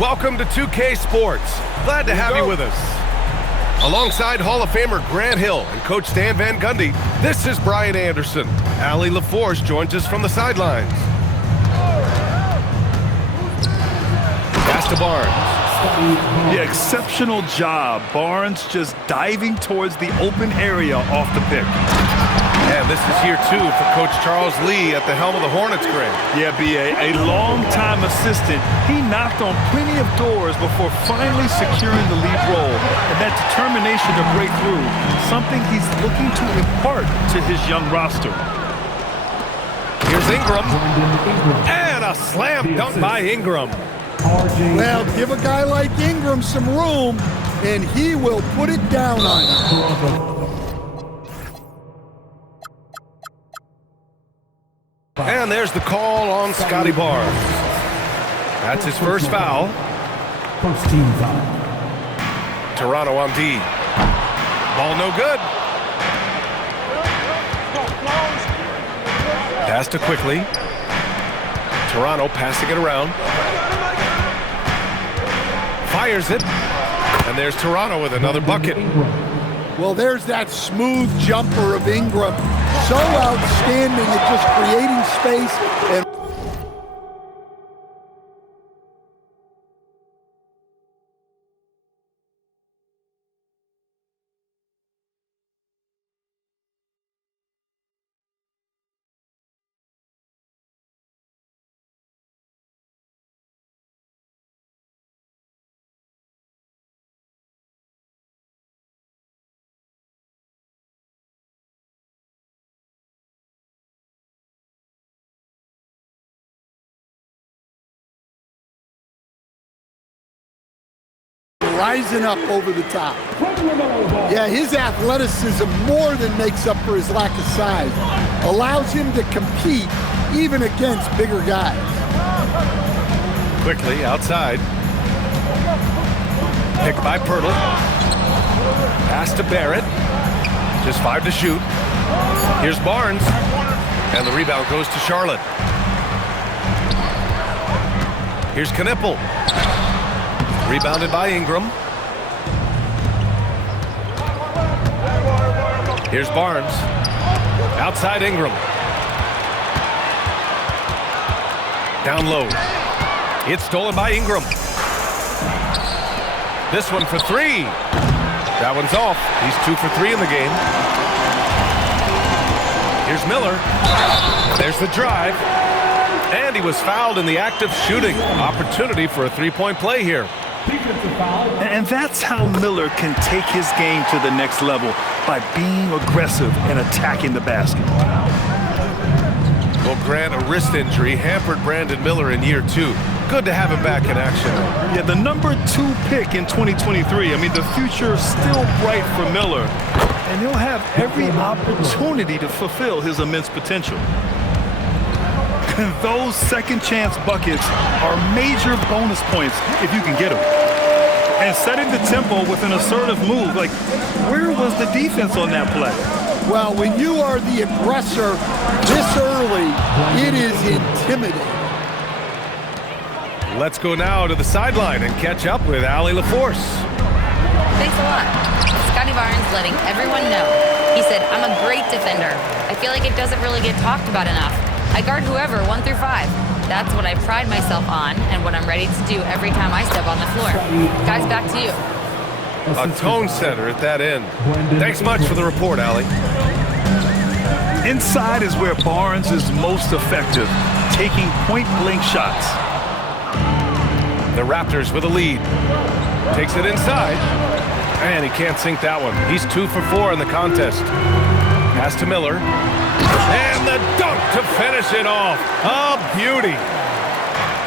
Welcome to 2K Sports. Glad to have you with us. Alongside Hall of Famer Grant Hill and Coach Stan Van Gundy, this is Brian Anderson. Allie LaForce joins us from the sidelines. Pass to Barnes. Yeah, exceptional job. Barnes just diving towards the open area off the pick. And this is year 2 for Coach Charles Lee at the helm of the Hornets, Grant. Yeah, B.A., a long-time assistant. He knocked on plenty of doors before finally securing the lead role. And that determination to break through, something he's looking to impart to his young roster. Here's Ingram. And a slam dunk by Ingram. Well, give a guy like Ingram some room, and he will put it down on you. And there's the call on Scotty Barnes. That's his first foul. First team foul. Toronto on D. Ball no good. Pass to Quickly. Toronto passing it around. Fires it. And there's Toronto with another bucket. Well, there's that smooth jumper of Ingram. So outstanding at just creating space and rising up over the top. Yeah, his athleticism more than makes up for his lack of size. Allows him to compete even against bigger guys. Quickly outside. Picked by Pirtle. Pass to Barrett. Just 5 to shoot. Here's Barnes. And the rebound goes to Charlotte. Here's Knipple. Rebounded by Ingram. Here's Barnes. Outside Ingram. Down low. It's stolen by Ingram. This one for 3. That one's off. He's 2 for 3 in the game. Here's Miller. There's the drive. And he was fouled in the act of shooting. Opportunity for a 3-point play here. And that's how Miller can take his game to the next level, by being aggressive and attacking the basket. Well, Grant, a wrist injury hampered Brandon Miller in year 2. Good to have him back in action. Yeah, the number 2 pick in 2023. I mean, the future is still bright for Miller, and he'll have every opportunity to fulfill his immense potential. And those second chance buckets are major bonus points if you can get them. And setting the tempo with an assertive move, like, where was the defense on that play? Well, when you are the aggressor this early, it is intimidating. Let's go now to the sideline and catch up with Allie LaForce. Thanks a lot. Scotty Barnes letting everyone know. He said, I'm a great defender. I feel like it doesn't really get talked about enough. I guard whoever, 1 through 5. That's what I pride myself on and what I'm ready to do every time I step on the floor. Guys, back to you. A tone setter at that end. Thanks much for the report, Allie. Inside is where Barnes is most effective, taking point-blank shots. The Raptors with a lead. Takes it inside. And he can't sink that one. He's 2 for 4 in the contest. Pass to Miller. And the dunk to finish it off. A beauty.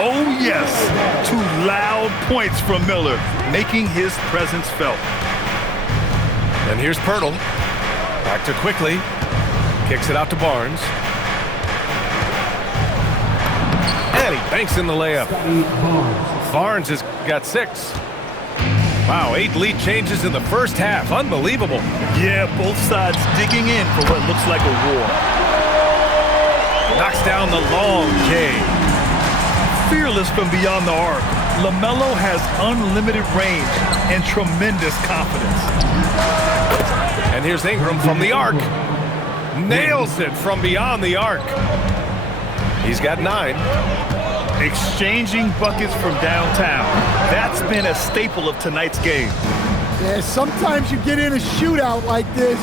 Oh, yes. 2 loud points from Miller, making his presence felt. And here's Pirtle. Back to Quickly. Kicks it out to Barnes. And he banks in the layup. Barnes has got 6. Wow, 8 lead changes in the first half. Unbelievable. Yeah, both sides digging in for what looks like a war. Knocks down the long K. Fearless from beyond the arc. LaMelo has unlimited range and tremendous confidence. And here's Ingram from the arc. Nails it from beyond the arc. He's got 9. Exchanging buckets from downtown. That's been a staple of tonight's game. Yeah, sometimes you get in a shootout like this,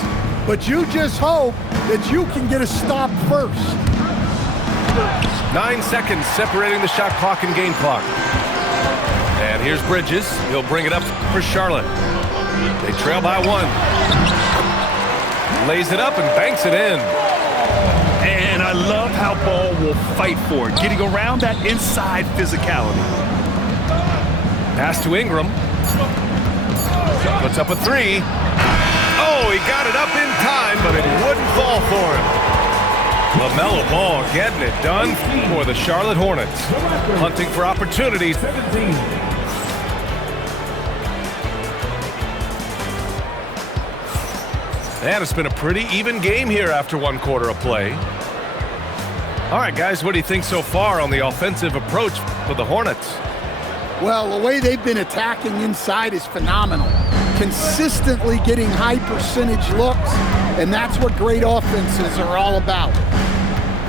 but you just hope that you can get a stop first. 9 seconds separating the shot clock and game clock. And here's Bridges. He'll bring it up for Charlotte. They trail by 1. Lays it up and banks it in. And I love how Ball will fight for it, getting around that inside physicality. Pass to Ingram. Puts up a 3. Oh, he got it up in time, but it wouldn't fall for him. LaMelo Ball getting it done for the Charlotte Hornets. Hunting for opportunities. And it's been a pretty even game here after 1 quarter of play. All right, guys, what do you think so far on the offensive approach for the Hornets? Well, the way they've been attacking inside is phenomenal. Consistently getting high percentage looks, and that's what great offenses are all about.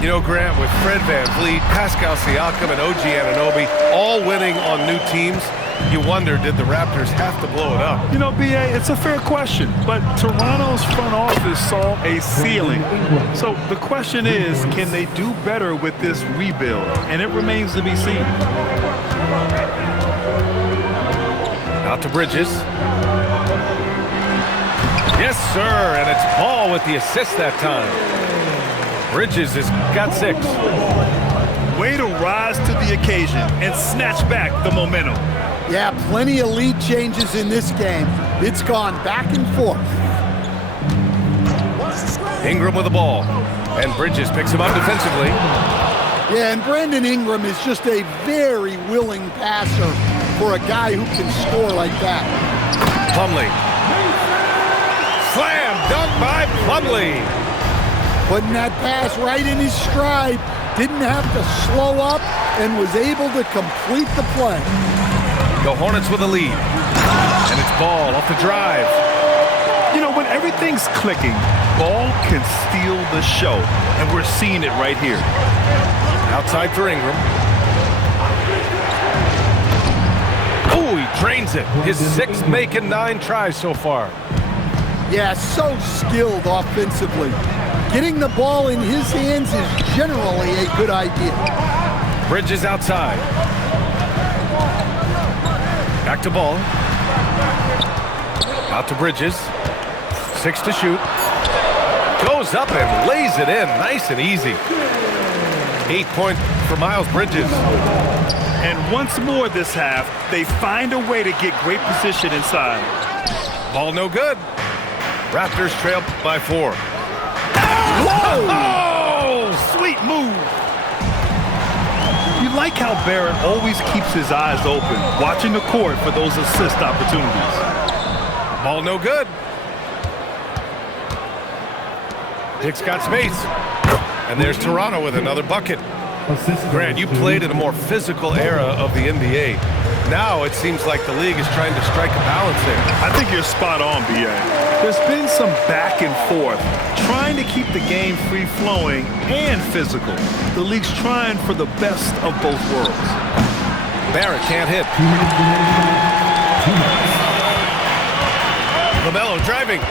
You know, Grant, with Fred VanVleet, Pascal Siakam, and OG Anunoby all winning on new teams, you wonder, did the Raptors have to blow it up? You know, B.A., it's a fair question, but Toronto's front office saw a ceiling. So the question is, can they do better with this rebuild? And it remains to be seen. Out to Bridges. Yes, sir, and it's Ball with the assist that time. Bridges has got 6. Way to rise to the occasion and snatch back the momentum. Yeah, plenty of lead changes in this game. It's gone back and forth. Ingram with the ball, and Bridges picks him up defensively. Yeah, and Brandon Ingram is just a very willing passer for a guy who can score like that. Plumlee. Slam dunk by Plumlee. Putting that pass right in his stride. Didn't have to slow up and was able to complete the play. The Hornets with a lead. And it's Ball off the drive. You know, when everything's clicking, Ball can steal the show. And we're seeing it right here. Outside for Ingram. Oh, he drains it. His 6th make and 9 tries so far. Yeah, so skilled offensively. Getting the ball in his hands is generally a good idea. Bridges outside. Back to Ball. Out to Bridges. 6 to shoot. Goes up and lays it in. Nice and easy. 8 points for Miles Bridges. And once more this half, they find a way to get great position inside. Ball no good. Raptors trail by 4. Whoa! Oh, sweet move. You like how Barrett always keeps his eyes open, watching the court for those assist opportunities. Ball no good. Dick's got space. And there's Toronto with another bucket. Grant, you played in a more physical era of the NBA. Now it seems like the league is trying to strike a balance there. I think you're spot on, B.A. There's been some back and forth, trying to keep the game free-flowing and physical. The league's trying for the best of both worlds. Barrett can't hit. LaMelo driving.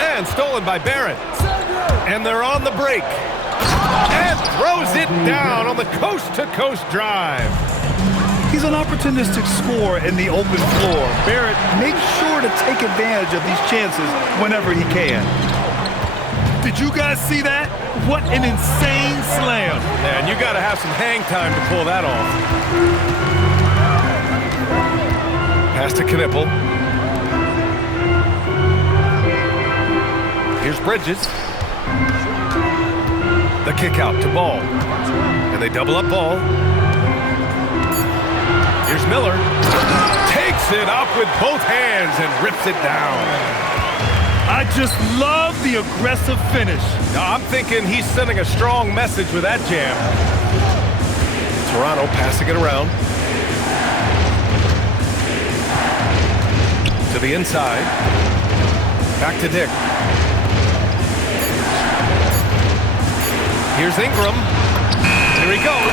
And stolen by Barrett. And they're on the break. And throws it down on the coast-to-coast drive. He's an opportunistic scorer in the open floor. Barrett makes sure to take advantage of these chances whenever he can. Did you guys see that? What an insane slam. And you got to have some hang time to pull that off. Pass to Knipple. Here's Bridges. The kick out to Ball. And they double up Ball. Here's Miller. Takes it up with both hands and rips it down. I just love the aggressive finish. Now, I'm thinking he's sending a strong message with that jam. Toronto passing it around. the inside. Back to Dick. Here's Ingram. Here he goes.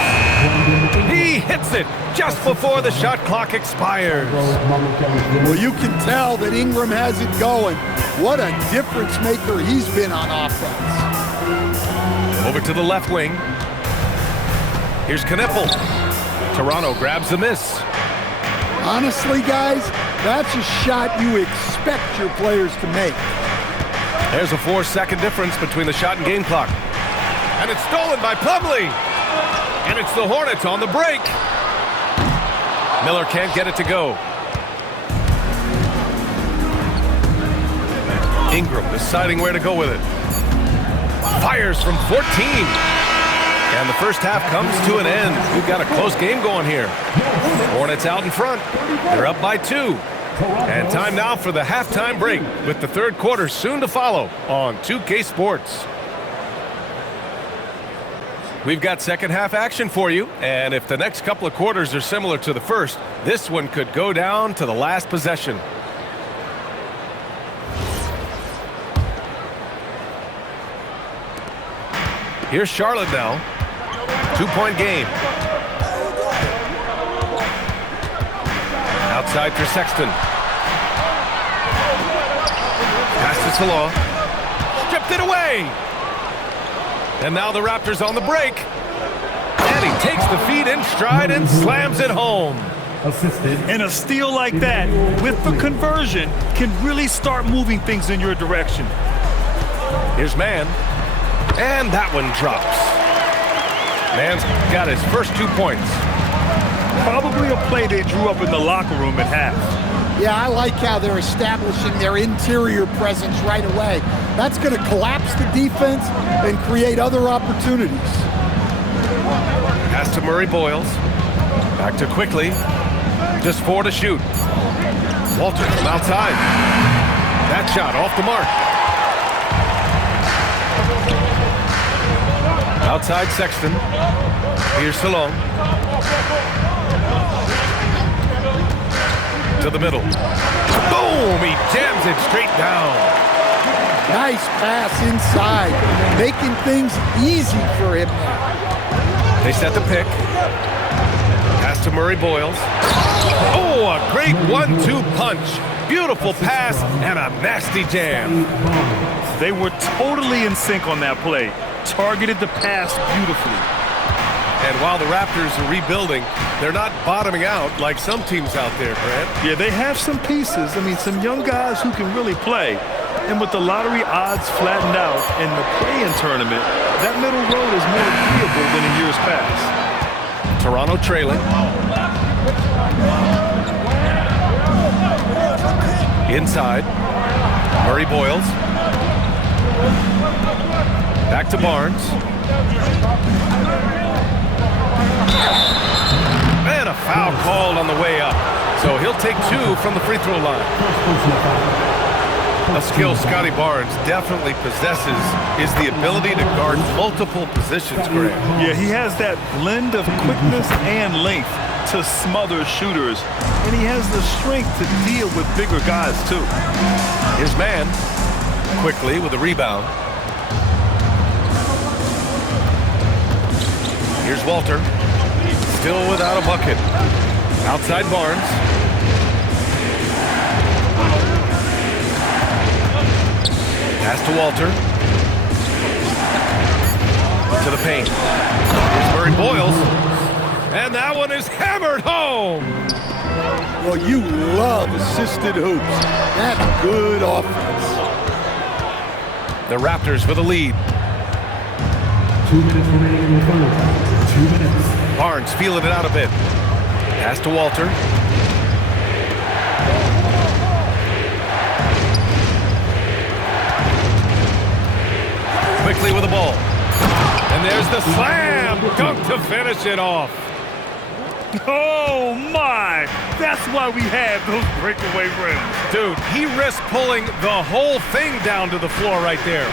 He hits it just before the shot clock expires. Well, you can tell that Ingram has it going. What a difference maker he's been on offense. Over to the left wing. Here's Knippel. Toronto grabs the miss. Honestly, guys, that's a shot you expect your players to make. There's a 4-second difference between the shot and game clock. And it's stolen by Plumlee. And it's the Hornets on the break. Miller can't get it to go. Ingram deciding where to go with it. Fires from 14. And the first half comes to an end. We've got a close game going here. Hornets out in front. They're up by 2. And time now for the halftime break, with the third quarter soon to follow on 2K Sports. We've got second half action for you, and if the next couple of quarters are similar to the first, this one could go down to the last possession. Here's Charlotte now. 2-point game. Outside for Sexton. Pass to Salon. Stripped it away. And now the Raptors on the break. And he takes the feed in stride and slams it home. Assisted. And a steal like that, with the conversion, can really start moving things in your direction. Here's Mann. And that one drops. Mann's got his first 2 points. Probably a play they drew up in the locker room at half. Yeah, I like how they're establishing their interior presence right away. That's going to collapse the defense and create other opportunities. Pass to Murray Boyles. Back to Quickly. Just 4 to shoot. Walter from outside. That shot off the mark. Outside Sexton. Here's Salon. To the middle. Boom! He jams it straight down. Nice pass inside, making things easy for him now. They set the pick. Pass to Murray Boyles. Oh, a great 1-2 punch. Beautiful pass and a nasty jam. They were totally in sync on that play. Targeted the pass beautifully. And while the Raptors are rebuilding, they're not bottoming out like some teams out there, Brad. Yeah, they have some pieces. I mean, some young guys who can really play. And with the lottery odds flattened out in the play-in tournament, that middle road is more agreeable than in years past. Toronto trailing. Inside. Murray Boyles. Back to Barnes. And a foul called on the way up. So he'll take 2 from the free throw line. A skill Scotty Barnes definitely possesses is the ability to guard multiple positions, Graham. Yeah, he has that blend of quickness and length to smother shooters. And he has the strength to deal with bigger guys, too. His man, Quickly with a rebound. Here's Walter. Still without a bucket. Outside Barnes. Pass to Walter. To the paint. Here's Murray Boyles. And that one is hammered home. Well, you love assisted hoops. That's good offense. The Raptors with a lead. 2 minutes remaining in the third. 2 minutes. Barnes feeling it out a bit. Pass to Walter. Quickly with the ball. And there's the slam dunk to finish it off. Oh, my! That's why we have those breakaway rims. Dude, he risked pulling the whole thing down to the floor right there.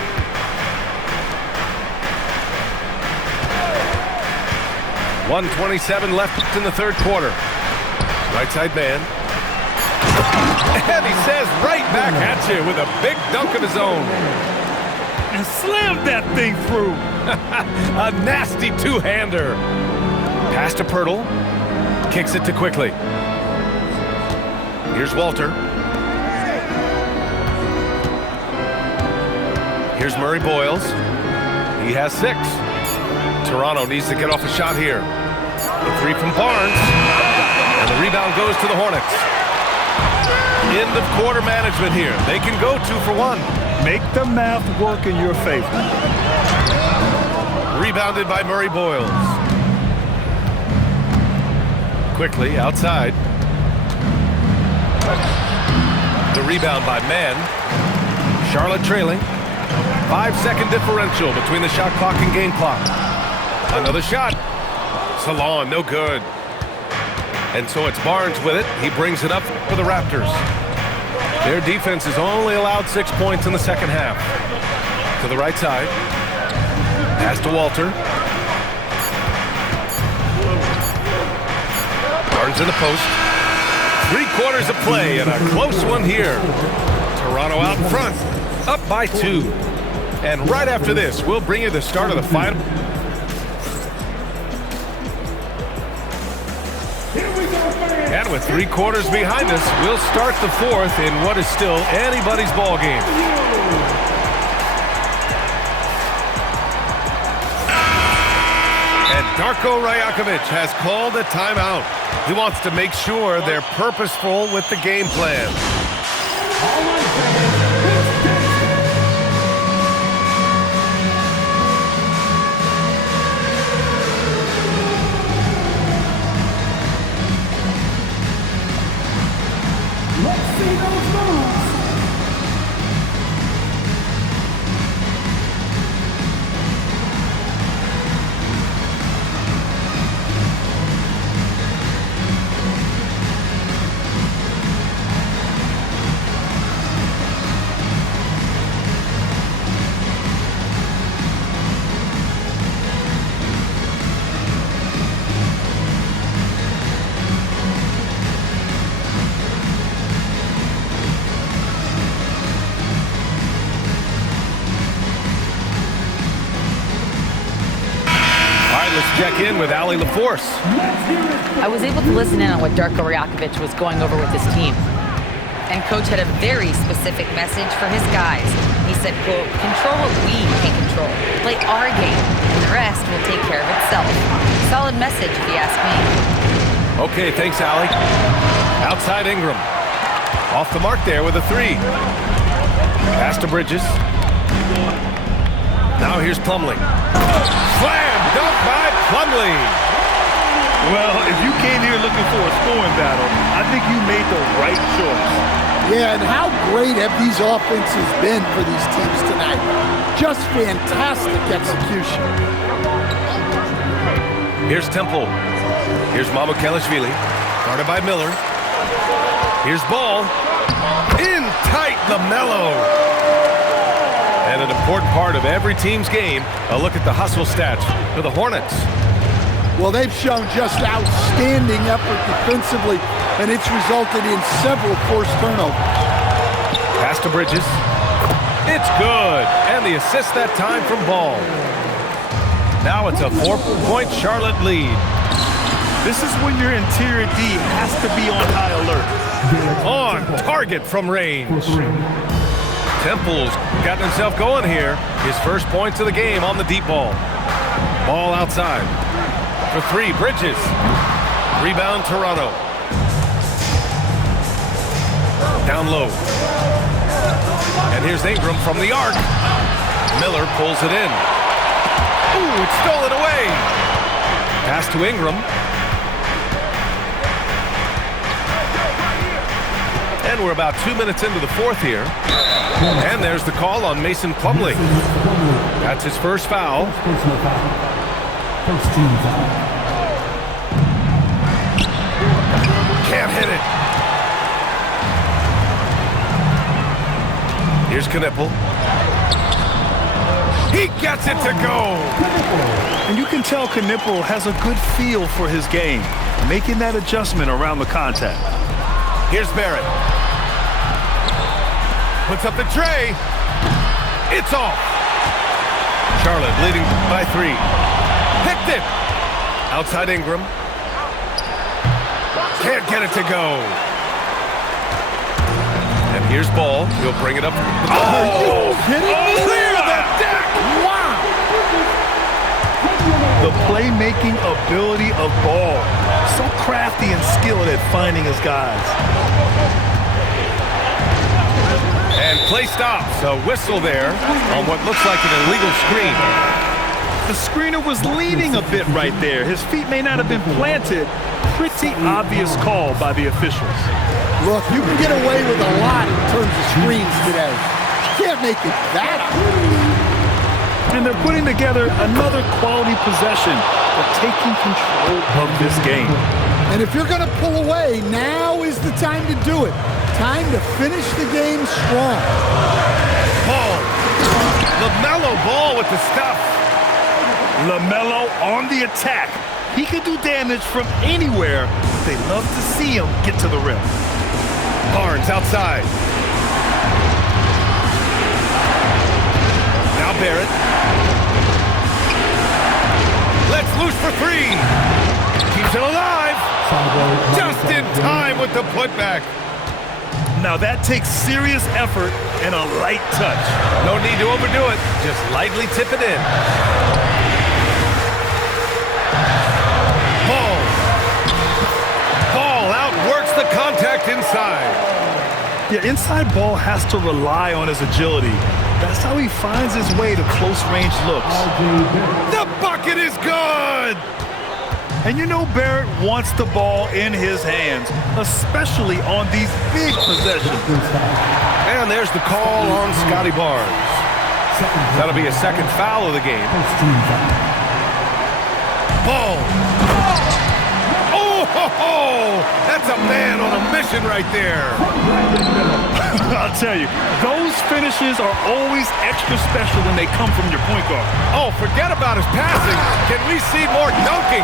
.127 left in the third quarter. Right side man. And he says right back at you with a big dunk of his own. And slammed that thing through. A nasty two-hander. Pass to Pirtle. Kicks it to Quickly. Here's Walter. Here's Murray Boyles. He has 6. Toronto needs to get off a shot here. The 3 from Barnes. And the rebound goes to the Hornets. End of quarter management here. They can go 2 for 1. Make the math work in your favor. Rebounded by Murray Boyles. Quickly outside. The rebound by Mann. Charlotte trailing. 5-second differential between the shot clock and game clock. Another shot. Salon, no good. And so it's Barnes with it. He brings it up for the Raptors. Their defense has only allowed 6 points in the second half. To the right side. Pass to Walter. Barnes in the post. 3 quarters of play and a close one here. Toronto out in front. Up by 2. And right after this, we'll bring you the start of the final. And with 3 quarters behind us, we'll start the 4th in what is still anybody's ball game. And Darko Rajakovic has called a timeout. He wants to make sure they're purposeful with the game plan. Let's see those moves. Check in with Allie LaForce. I was able to listen in on what Darko Rajakovic was going over with his team. And Coach had a very specific message for his guys. He said, quote, control what we can control. Play our game, and the rest will take care of itself. Solid message, if you ask me. Okay, thanks, Allie. Outside Ingram. Off the mark there with a 3. Pass to Bridges. Now here's Plumlee. Slam dunk by Plumlee. Well, if you came here looking for a scoring battle, I think you made the right choice. Yeah, and how great have these offenses been for these teams tonight? Just fantastic execution. Here's Temple. Here's Mamukelashvili. Guarded by Miller. Here's Ball. In tight, LaMelo. And an important part of every team's game, a look at the hustle stats for the Hornets. Well, they've shown just outstanding effort defensively, and it's resulted in several forced turnovers. Pass to Bridges. It's good. And the assist that time from Ball. Now it's a 4-point Charlotte lead. This is when your interior D has to be on high alert. On target from range. Temple's gotten himself going here. His first points of the game on the deep ball. Ball outside. For 3, Bridges. Rebound, Toronto. Down low. And here's Ingram from the arc. Miller pulls it in. Ooh, it's stolen away. Pass to Ingram. And we're about 2 minutes into the 4th here. And there's the call on Mason Plumlee. That's his first foul. Personal foul. First team foul. Can't hit it. Here's Knipple. He gets it to go. And you can tell Knipple has a good feel for his game, making that adjustment around the contact. Here's Barrett. Puts up the tray. It's off. Charlotte leading by 3. Picked it. Outside Ingram. Can't get it to go. And here's Ball. He'll bring it up. Are you kidding me? Clear the deck. Wow. The playmaking ability of Ball. So crafty and skilled at finding his guys. And play stops. A whistle there on what looks like an illegal screen. The screener was leaning a bit right there. His feet may not have been planted. Pretty obvious call by the officials. Look, you can get away with a lot in terms of screens today. You can't make it that ugly. And they're putting together another quality possession for taking control of this game. And if you're going to pull away, now is the time to do it. Time to finish the game strong. Ball. LaMelo Ball with the stuff. LaMelo on the attack. He can do damage from anywhere. They love to see him get to the rim. Barnes outside. Now Barrett. Let's loose for 3. Keeps it alive. Just in time with the putback. Now that takes serious effort and a light touch. No need to overdo it. Just lightly tip it in. Ball outworks the contact inside. Yeah, inside Ball has to rely on his agility. That's how he finds his way to close-range looks. The bucket is good! And you know Barrett wants the ball in his hands, especially on these big possessions. And there's the call on Scotty Barnes. That'll be a second foul of the game. Ball. Oh, that's a man on a mission right there. I'll tell you, those finishes are always extra special when they come from your point guard. Oh, forget about his passing. Can we see more dunking?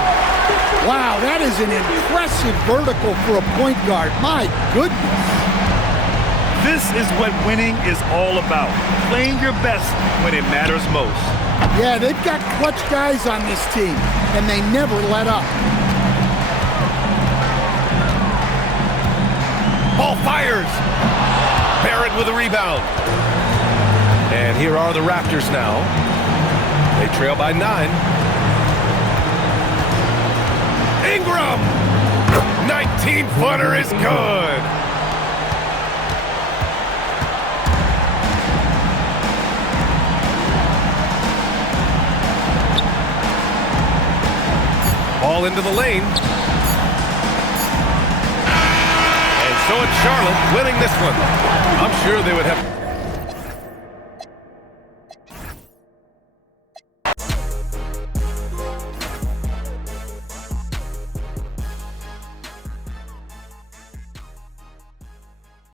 Wow, that is an impressive vertical for a point guard. My goodness. This is what winning is all about. Playing your best when it matters most. Yeah, they've got clutch guys on this team, and they never let up. Ball fires. Barrett with a rebound. And here are the Raptors now. They trail by 9. Ingram! 19-footer is good. Ball into the lane. And so it's Charlotte winning this one. I'm sure they would have...